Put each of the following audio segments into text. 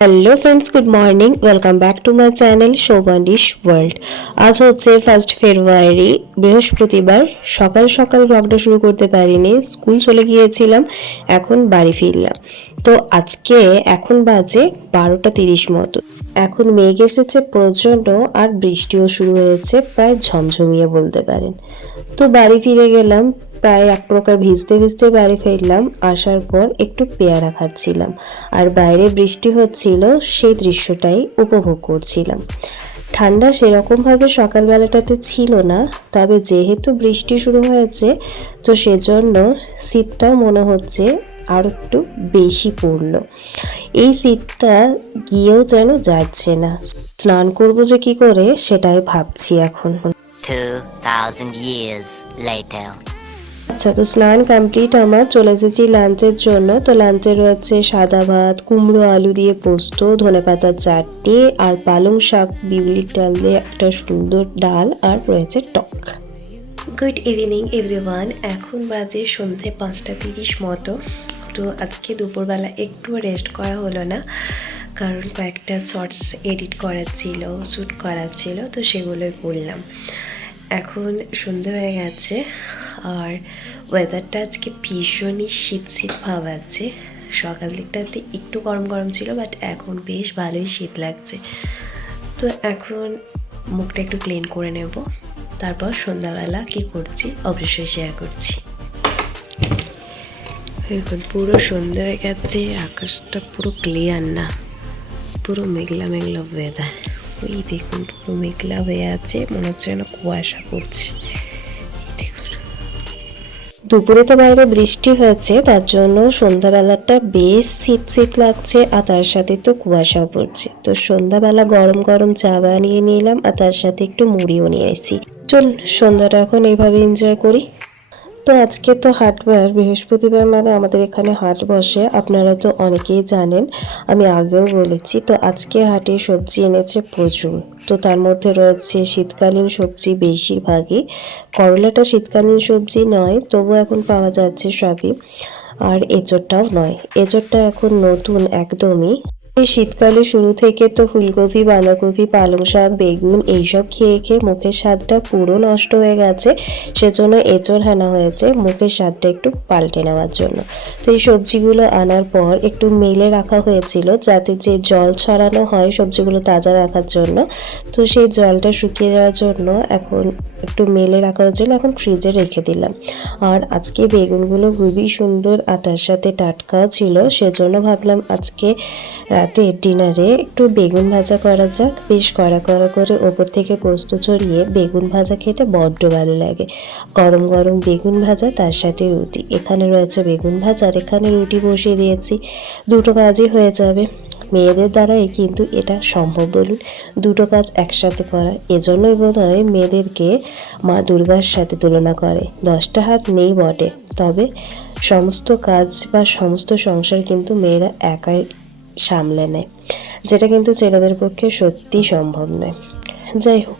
Hello friends, good morning. Welcome back to my channel Shobhanish world. আজ হচ্ছে 1 ফেব্রুয়ারি, বৃহস্পতিবার। সকাল সকাল ব্লগটা শুরু করতে পারিনি, স্কুল চলে গিয়েছিলাম, এখন বাড়ি ফিরলাম। তো আজকে এখন বাজে 12:30 মতো। এখন মেঘ এসেছে প্রচণ্ড, আর বৃষ্টিও শুরু হয়েছে, প্রায় ঝমঝমিয়ে বলতে পারেন। তো বাড়ি ফিরে গেলাম, প্রায় এক প্রকার ভিজতে ভিজতে বাড়ি ফিরলাম। আসার পর একটু পেয়ারা খাচ্ছিলাম, আর বাইরে বৃষ্টি হচ্ছিল, সেই দৃশ্যটাই উপভোগ করছিলাম। ঠান্ডা সেরকমভাবে সকালবেলাটাতে ছিল না, তবে যেহেতু বৃষ্টি শুরু হয়েছে তো সেজন্য শীতটাও মনে হচ্ছে আর একটু বেশি পড়লো। এই শীতটা গিয়েও যেন যাচ্ছে না। স্নান করবো যে কি করে সেটাই ভাবছি এখন। 2000 years later. আচ্ছা, তো স্নান কমপ্লিট আমার, চলে এসেছি লাঞ্চের জন্য। তো লাঞ্চে রয়েছে সাদা ভাত, কুমড়ো আলু দিয়ে পোস্ত, ধনেপাতার চাটনি, আর পালং শাক বিউলির ডাল দিয়ে একটা সুন্দর ডাল, আর রয়েছে টক। Good evening everyone. এখন বাজে সন্ধ্যে 5:30 মতো। তো আজকে দুপুরবেলা একটু রেস্ট করা হলো না, কারণ কয়েকটা শর্টস এডিট করার ছিল, শ্যুট করার ছিল, তো সেগুলোই করলাম। এখন সন্ধ্যে হয়ে গেছে, আর ওয়েদারটা আজকে ভীষণই শীত শীত ভাব আছে। সকাল দিকটাতে একটু গরম গরম ছিল, বাট এখন বেশ ভালোই শীত লাগছে। তো এখন মুখটা একটু ক্লিন করে নেব, তারপর সন্ধ্যাবেলা কি করছি অবশ্যই শেয়ার করছি। এখন পুরো সন্ধ্যা হয়ে গেছে, আকাশটা পুরো ক্লিয়ার না, পুরো মেঘলা মেঘলা ওয়েদার। ওই দেখুন পুরো মেঘলা হয়ে আছে, মনে হচ্ছে যেন কুয়াশা পড়ছে। দুপুরে তো বাইরে বৃষ্টি হয়েছে, তার জন্য সন্ধ্যাবেলাটা বেশ শীত শীত লাগছে, আর তার সাথে তো কুয়াশাও পড়ছে। তো সন্ধ্যাবেলা গরম গরম চা বানিয়ে নিলাম, আর তার সাথে একটু মুড়িও নিয়েছি। চল সন্ধ্যাটা এখন এইভাবে এনজয় করি। তো আজকে তো হাটবার, বৃহস্পতিবার মানে আমাদের এখানে হাট বসে, আপনারা তো অনেকেই জানেন, আমি আগেও বলেছি। তো আজকে হাটে সবজি এনেছে প্রচুর। তো তার মধ্যে রয়েছে শীতকালীন সবজি বেশিরভাগই। করলাটা শীতকালীন সবজি নয়, তবু এখন পাওয়া যাচ্ছে সবই। আর এঁচোড়টাও নয়, এঁচোড়টা এখন নতুন একদমই। এই শীতকালে শুরু থেকে তো ফুলকপি, বাঁধাকপি, পালং শাক, বেগুন এইসব খেয়ে খেয়ে মুখের স্বাদটা পুরো নষ্ট হয়ে গেছে। সেজন্য এঁচোড় আনা হয়েছে মুখের স্বাদটা একটু পাল্টে নেওয়ার জন্য। তো এই সবজিগুলো আনার পর একটু মেলে রাখা হয়েছিল, যাতে যে জল ছড়ানো হয় সবজিগুলো তাজা রাখার জন্য, তো সেই জলটা শুকিয়ে যাওয়ার জন্য এখন একটু মেলে রাখা হয়েছিল, এখন ফ্রিজে রেখে দিলাম। আর আজকে বেগুনগুলো খুবই সুন্দর, আর তার সাথে টাটকাও ছিল, সেজন্য ভাবলাম আজকে রাতে ডিনারে একটু বেগুন ভাজা করা যাক। বেশ কড়া কড়া করে ওপর থেকে পোস্ত ছড়িয়ে বেগুন ভাজা খেতে বড্ড ভালো লাগে। গরম গরম বেগুন ভাজা, তার সাথে রুটি। এখানে রয়েছে বেগুন ভাজা, আর এখানে রুটি বসিয়ে দিয়েছি, দুটো কাজই হয়ে যাবে। মেয়েদের দ্বারাই কিন্তু এটা সম্ভব, বলুন, দুটো কাজ একসাথে করা। এজন্যই বোধহয় মেয়েদেরকে মা দুর্গার সাথে তুলনা করে। 10টা হাত নেই বটে, তবে সমস্ত কাজ বা সমস্ত সংসার কিন্তু মেয়েরা একাই সামলে নেয়, যেটা কিন্তু ছেলেদের পক্ষে সত্যি সম্ভব নয়। যাই হোক,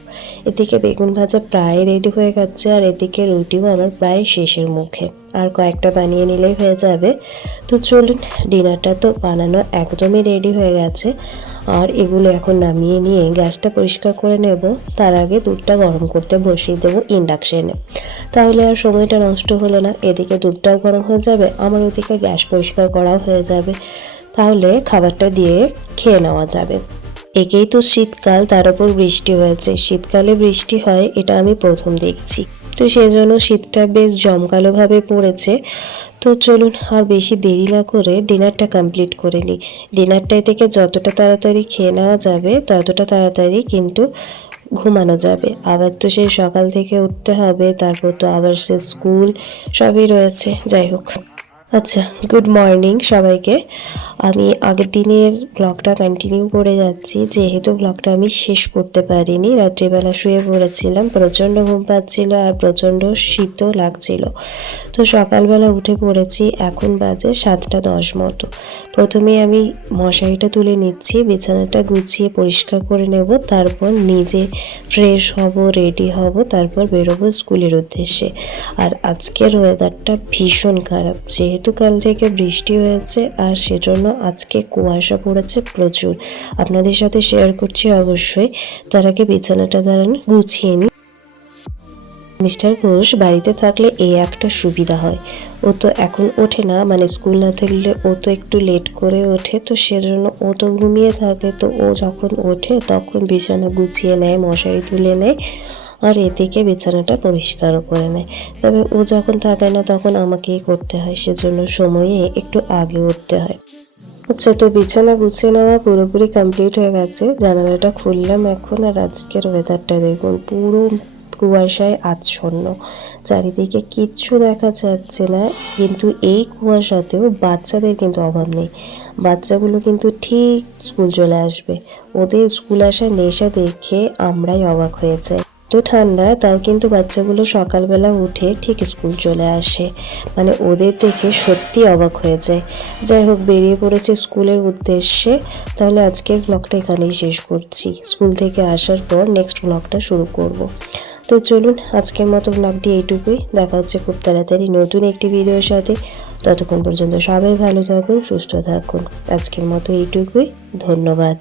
এদিকে বেগুন ভাজা প্রায় রেডি হয়ে গেছে, আর এদিকে রুটিও আমার প্রায় শেষের মুখে, আর কয়েকটা বানিয়ে নিলেই হয়ে যাবে। তো চলুন, ডিনারটা তো বানানো একদমই রেডি হয়ে গেছে, আর এগুলো এখন নামিয়ে নিয়ে গ্যাসটা পরিষ্কার করে নেব। তার আগে দুধটা গরম করতে বসিয়ে দেবো ইন্ডাকশানে, তাহলে আর সময়টা নষ্ট হলো না। এদিকে দুধটাও গরম হয়ে যাবে, আমার ওদিকে গ্যাস পরিষ্কার করাও হয়ে যাবে, তাহলে খাবারটা দিয়ে খেয়ে নেওয়া যাবে। একেই তো শীতকাল, তার উপর বৃষ্টি হয়েছে। শীতকালে বৃষ্টি হয় এটা আমি প্রথম দেখছি, তো সেজন্য শীতটা বেশ জমকালোভাবে পড়েছে। তো চলুন আর বেশি দেরি না করে ডিনারটা কমপ্লিট করে নিই। ডিনারটাই থেকে যতটা তাড়াতাড়ি খেয়ে নেওয়া যাবে ততটা তাড়াতাড়ি কিন্তু ঘুমানো যাবে। আবার তো সেই সকাল থেকে উঠতে হবে, তারপর তো আবার সে স্কুল, সবই রয়েছে। যাই হোক, আচ্ছা, গুড মর্নিং সবাইকে। আমি আগের দিনের ব্লগটা কন্টিনিউ করে যাচ্ছি, যেহেতু ব্লগটা আমি শেষ করতে পারিনি। রাত্রিবেলা শুয়ে পড়েছিলাম, প্রচণ্ড ঘুম পাচ্ছিল, আর প্রচণ্ড শীতও লাগছিল। তো সকালবেলা উঠে পড়েছি, এখন বাজে 7:10 মতো। প্রথমে আমি মশারিটা তুলে নিচ্ছি, বিছানাটা গুছিয়ে পরিষ্কার করে নেব, তারপর নিজে ফ্রেশ হব, রেডি হব, তারপর বেরোবো স্কুলের উদ্দেশ্যে। আর আজকের ওয়েদারটা ভীষণ খারাপ, যেহেতু কাল থেকে বৃষ্টি হয়েছে, আর সেজন্য আজকে কুয়াশা পড়েছে প্রচুর, আপনাদের সাথে শেয়ার করছি অবশ্যই। তার আগে বিছানাটা দাঁড়ান গুছিয়ে নিই। মিস্টার ঘোষ বাড়িতে থাকলে এই একটা সুবিধা হয়, ও তো এখন ওঠে না, মানে স্কুল না থাকলে ও তো একটু লেট করে ওঠে, তো সেজন্য ও তো ঘুমিয়ে থাকে। তো ও যখন ওঠে তখন বিছানা গুছিয়ে নেয়, মশারি তুলে নেয়, আর এদিকে বিছানাটা পরিষ্কারও করে নেয়। তবে ও যখন থাকে না তখন আমাকেই করতে হয়, সেজন্য সময়ে একটু আগে উঠতে হয়। আচ্ছা, তো বিছানা গুছিয়ে নেওয়া পুরোপুরি কমপ্লিট হয়ে গেছে। জানালাটা খুললাম এখন, আর আজকের ওয়েদারটা দেখুন, পুরো কুয়াশায় আচ্ছন্ন, চারিদিকে কিচ্ছু দেখা যাচ্ছে না। কিন্তু এই কুয়াশাতেও বাচ্চাদের কিন্তু অভাব নেই, বাচ্চাগুলো কিন্তু ঠিক স্কুল চলে আসবে। ওদের স্কুল আসার নেশা দেখে আমরাই অবাক হয়ে যাই। তো ঠান্ডা তাও কিন্তু বাচ্চাগুলো সকালবেলা উঠে ঠিক স্কুল চলে আসে, মানে ওদের দেখে সত্যি অবাক হয়ে যায়। যাই হোক, বেরিয়ে পড়েছে স্কুলের উদ্দেশ্যে। তাহলে আজকের ব্লগটা এখানেই শেষ করছি, স্কুল থেকে আসার পর নেক্সট ব্লগটা শুরু করব। তো চলুন, আজকের মতো ব্লগটি এইটুকুই, দেখা হচ্ছে খুব তাড়াতাড়ি নতুন একটি ভিডিওর সাথে। ততক্ষণ পর্যন্ত সবাই ভালো থাকুন, সুস্থ থাকুন। আজকের মতো এইটুকুই, ধন্যবাদ।